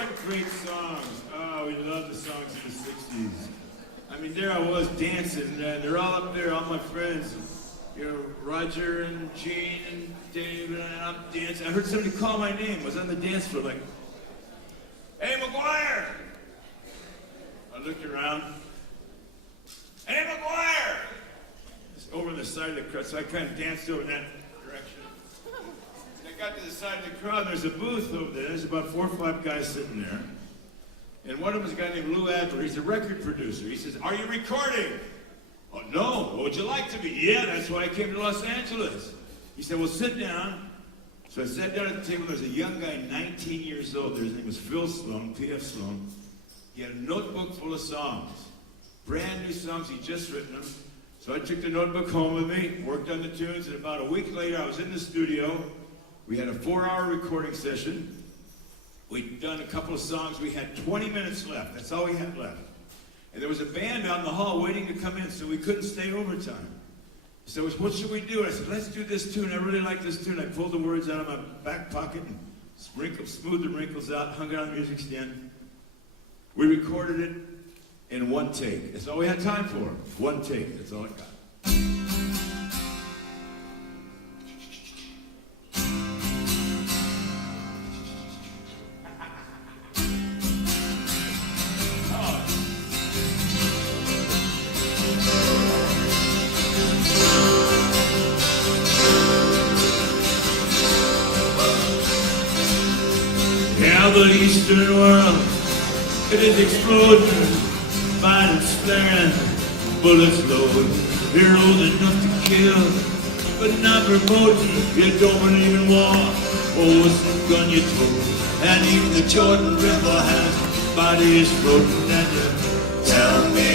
What great songs. Oh, we love the songs of the 60s. I mean, there I was dancing, and they're all up there, all my friends. You know, Roger and Gene and Dave, and I'm dancing. I heard somebody call my name. I was on the dance floor like, "Hey, McGuire!" I looked around. "Hey, McGuire!" It's over on the side of the crowd, so I kind of danced over in that direction. And I got to the side of the crowd, and there's a booth over there. There's about 4 or 5 guys sitting there. And one of them is a guy named Lou Adler. He's a record producer. He says, "Are you recording?" "Oh, no. What would you like to be?" "Yeah, that's why I came to Los Angeles." He said, "Well, sit down." So I sat down at the table. There's a young guy, 19 years old. His name was Phil Sloan, P.F. Sloan. He had a notebook full of songs. Brand new songs. He'd just written them. So I took the notebook home with me, worked on the tunes, and about a week later, I was in the studio. We had a 4-hour recording session. We'd done a couple of songs. We had 20 minutes left. That's all we had left. And there was a band out in the hall waiting to come in, so we couldn't stay overtime. So what should we do? I said, "Let's do this tune. I really like this tune." I pulled the words out of my back pocket and smoothed the wrinkles out, hung it on the music stand. We recorded it in 1 take. That's all we had time for. 1 take. That's all I got. The eastern world, it is exploding, violence flaring, bullets loading, heroes enough to kill, but not promoting. You don't believe in war, or what's the gun you told? And even the Jordan River has bodies floating, and you tell me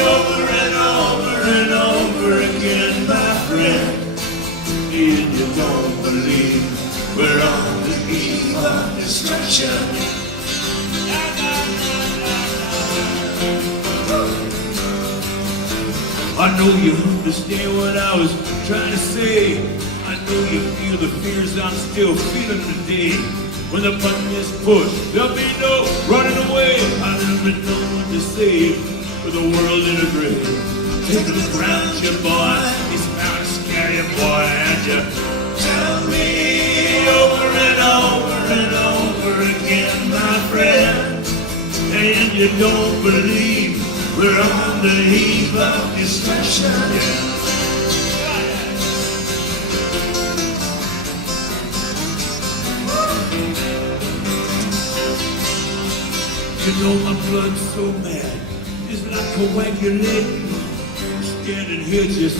over and over and over again, my friend, and you don't believe we're on the eve of destruction. I know you understand what I was trying to say. I know you feel the fears I'm still feeling today. When the button is pushed, there'll be no running away. I never know what to say for the world in a grave. Take a look around you, boy. It's bound to scare you, boy. And you tell me over and over and over again, my friend, and you don't believe we're on the eve of destruction. Yeah. You know my blood's so mad, it's like coagulating. Standing here just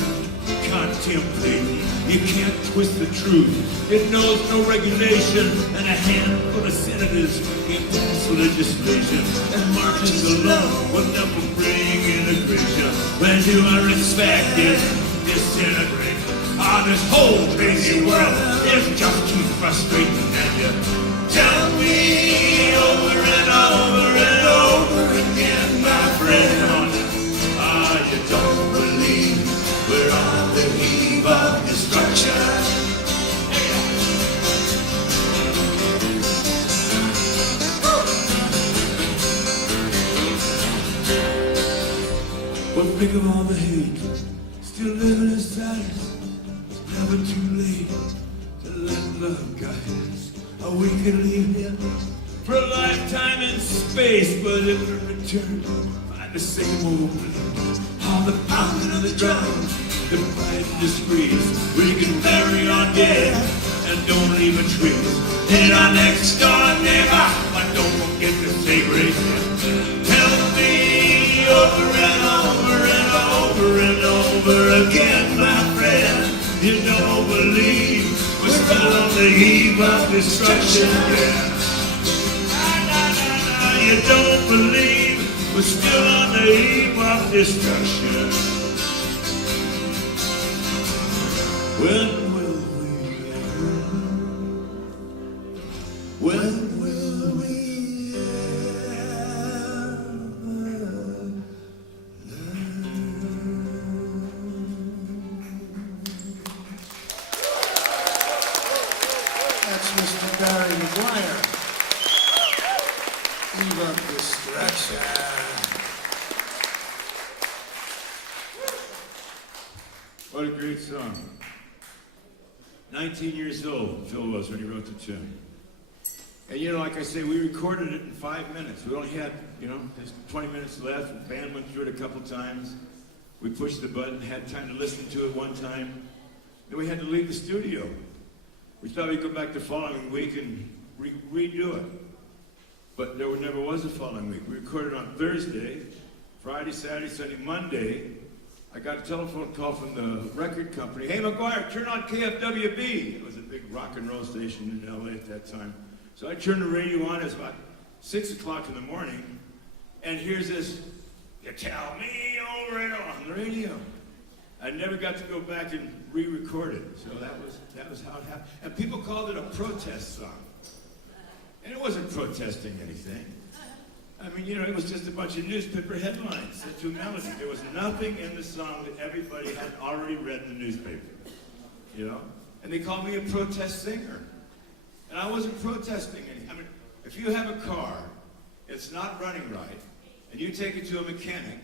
contemplating. You can't twist the truth. It knows no regulation, and a handful of senators can pass legislation and marches alone will never bring integration. When do I respect it? Disintegrate. Ah, this whole crazy world is just too frustrating, and you tell me over and over and over again, my friend. Ah, you don't believe we're on the eve of destruction. But think of all the hate still living inside us. It's never too late to let love guide us. Or we can leave here for a lifetime in space, but if we return, find the same old place. All the pounding of the drums, the pride and disgrace. We can bury our dead and don't leave a trace. In our next door neighbor, but don't forget to say grace. Tell me over and over and over and over again, my friend, you don't believe we're still on the eve of destruction. Yeah. You don't believe we're still on the eve of destruction. When will we ever? When will we ever learn? That's Mr. Barry McGuire. Leave up distraction. What a great song. 19 years old, Phil was when he wrote the tune. And you know, like I say, we recorded it in 5 minutes. We only had, there's 20 minutes left. The band went through it a couple times. We pushed the button, had time to listen to it one time. Then we had to leave the studio. We thought we'd go back the following week and redo it. But there never was a following week. We recorded on Thursday, Friday, Saturday, Sunday, Monday. I got a telephone call from the record company. Hey, McGuire, turn on KFWB. It was a big rock and roll station in LA at that time. So I turned the radio on. It was about 6 o'clock in the morning. And here's this, you tell me over it on the radio. I never got to go back and re-record it. So that was how it happened. And people called it a protest song. And it wasn't protesting anything. I mean, it was just a bunch of newspaper headlines set to a melody. There was nothing in the song that everybody had already read in the newspaper, And they called me a protest singer. And I wasn't protesting anything. I mean, if you have a car, it's not running right, and you take it to a mechanic,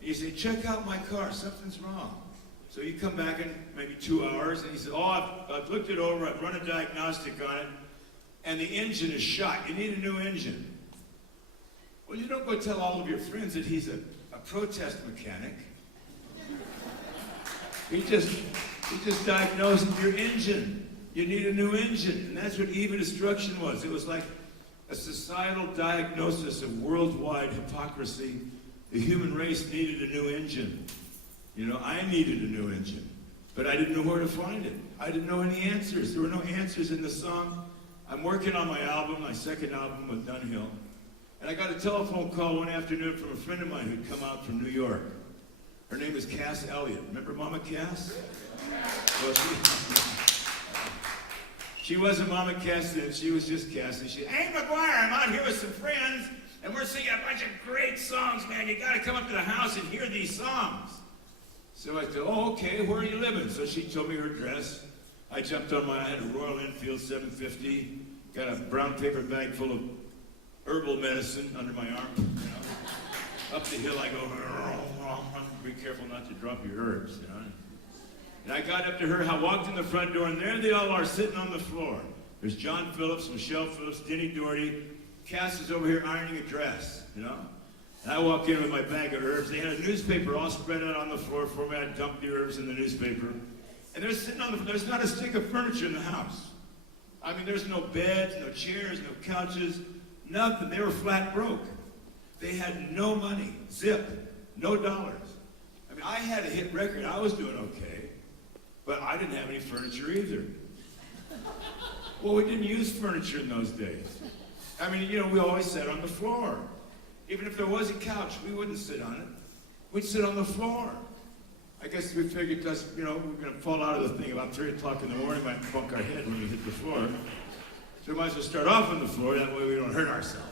and you say, check out my car, something's wrong. So you come back in maybe 2 hours, and he says, I've looked it over, I've run a diagnostic on it, and the engine is shot. You need a new engine. Well, you don't go tell all of your friends that he's a protest mechanic. He just diagnosed your engine. You need a new engine. And that's what Even Destruction was. It was like a societal diagnosis of worldwide hypocrisy. The human race needed a new engine. I needed a new engine. But I didn't know where to find it. I didn't know any answers. There were no answers in the song. I'm working on my album, my second album with Dunhill. And I got a telephone call one afternoon from a friend of mine who'd come out from New York. Her name is Cass Elliott. Remember Mama Cass? Well, she wasn't Mama Cass then. She was just Cass. And she, hey, McGuire, I'm out here with some friends, and we're singing a bunch of great songs, man. You got to come up to the house and hear these songs. So I said, okay, where are you living? So she told me her address. I jumped on I had a Royal Enfield 750, got a brown paper bag full of herbal medicine under my arm, Up the hill I go, be careful not to drop your herbs, And I got up to her, I walked in the front door, and there they all are sitting on the floor. There's John Phillips, Michelle Phillips, Denny Doherty. Cass is over here ironing a dress, And I walk in with my bag of herbs. They had a newspaper all spread out on the floor for me. I dumped the herbs in the newspaper. And they're sitting on there's not a stick of furniture in the house. I mean, there's no beds, no chairs, no couches, nothing. They were flat broke. They had no money, zip, no dollars. I mean, I had a hit record. I was doing okay, but I didn't have any furniture either. Well, we didn't use furniture in those days. I mean, we always sat on the floor. Even if there was a couch, we wouldn't sit on it. We'd sit on the floor. I guess we figured because, we're going to fall out of the thing about 3 o'clock in the morning, might bunk our head when we hit the floor. So we might as well start off on the floor, that way we don't hurt ourselves,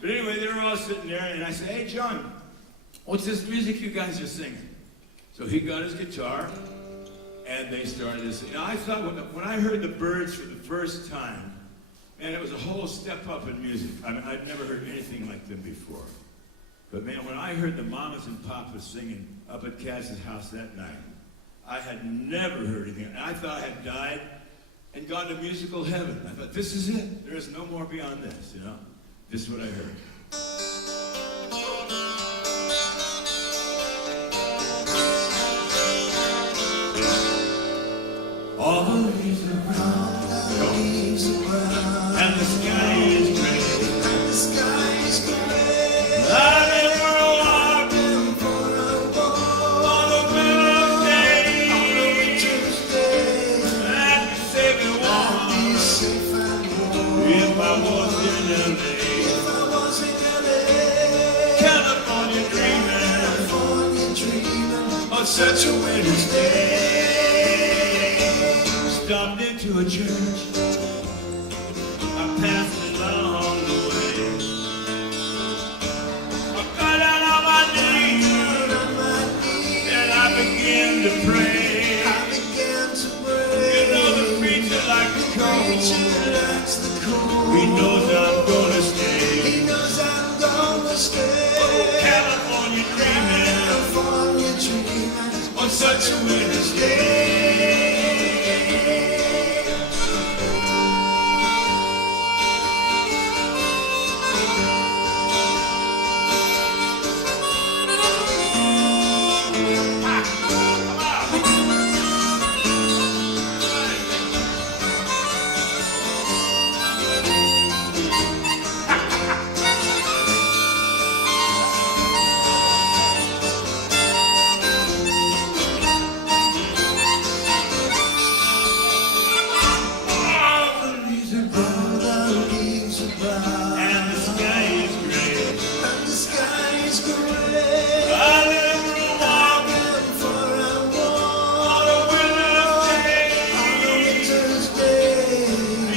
But anyway, they were all sitting there, and I said, hey, John, what's this music you guys are singing? So he got his guitar, and they started to sing. Now, I thought when I heard the Byrds for the first time, man, it was a whole step up in music. I mean, I'd never heard anything like them before. But man, when I heard the Mamas and Papas singing up at Cass's house that night, I had never heard anything. And I thought I had died and gone to musical heaven. I thought, this is it. There is no more beyond this, This is what I heard. All the leaves are brown, and the sky is gray. I've been for a walk on a winter's day, I'd be safe and warm if I was in LA. California dreaming on such a winter's day. Stopped into a church, I passed it along the way. I got down on my knees, and I began to pray. The preacher likes the cold, he knows I'm gonna stay. and the sky is gray. And the sky is gray. I live for a walk For a walk on a winter's day. on a winter's day.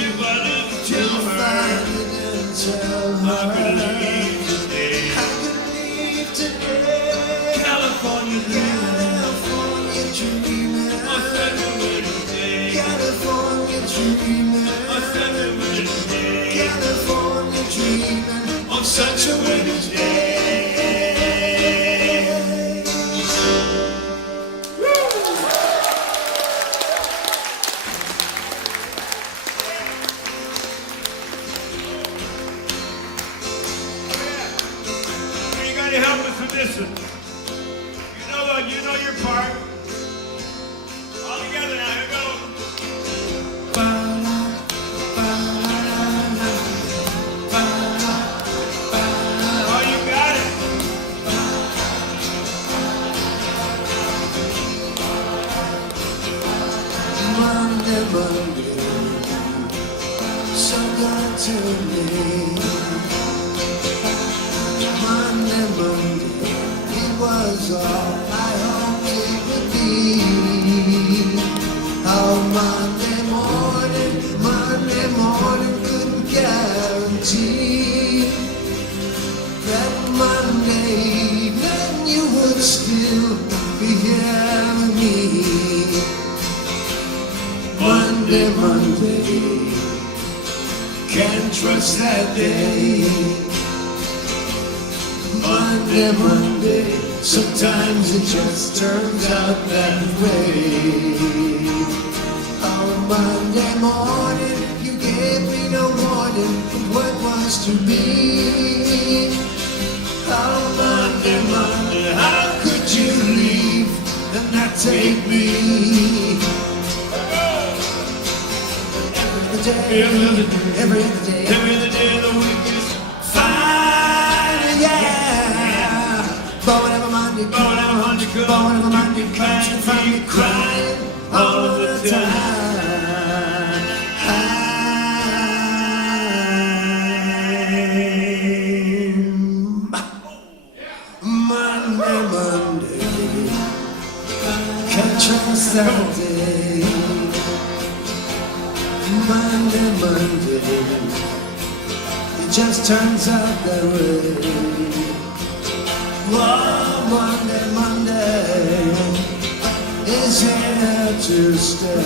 If I didn't tell If I her, didn't tell I could her, leave today. I could leave today. California dreaming California dreaming. on such a winter's day. California dreaming. On such a winter's day. California dreaming. On such a winter's day. You gotta help us with this one. You know your part. All together now, here we go. Oh, you got it. Monday, Monday, so good to me. Monday, Monday, it was all I hoped it would be. Oh, Monday morning couldn't guarantee that Monday evening you would still be here with me. Monday, Monday, can't trust that day. Monday, Monday, sometimes it just turns out that way. Oh, Monday morning, you gave me no warning of what was to be. Oh, Monday, Monday, how could you leave and not take me? Every other day, Every other day of the week is fine, yeah. But whenever Monday comes, you find me crying all the time. Monday, can't trust that day. Monday, it just turns out that way. Oh, Monday, is here to stay.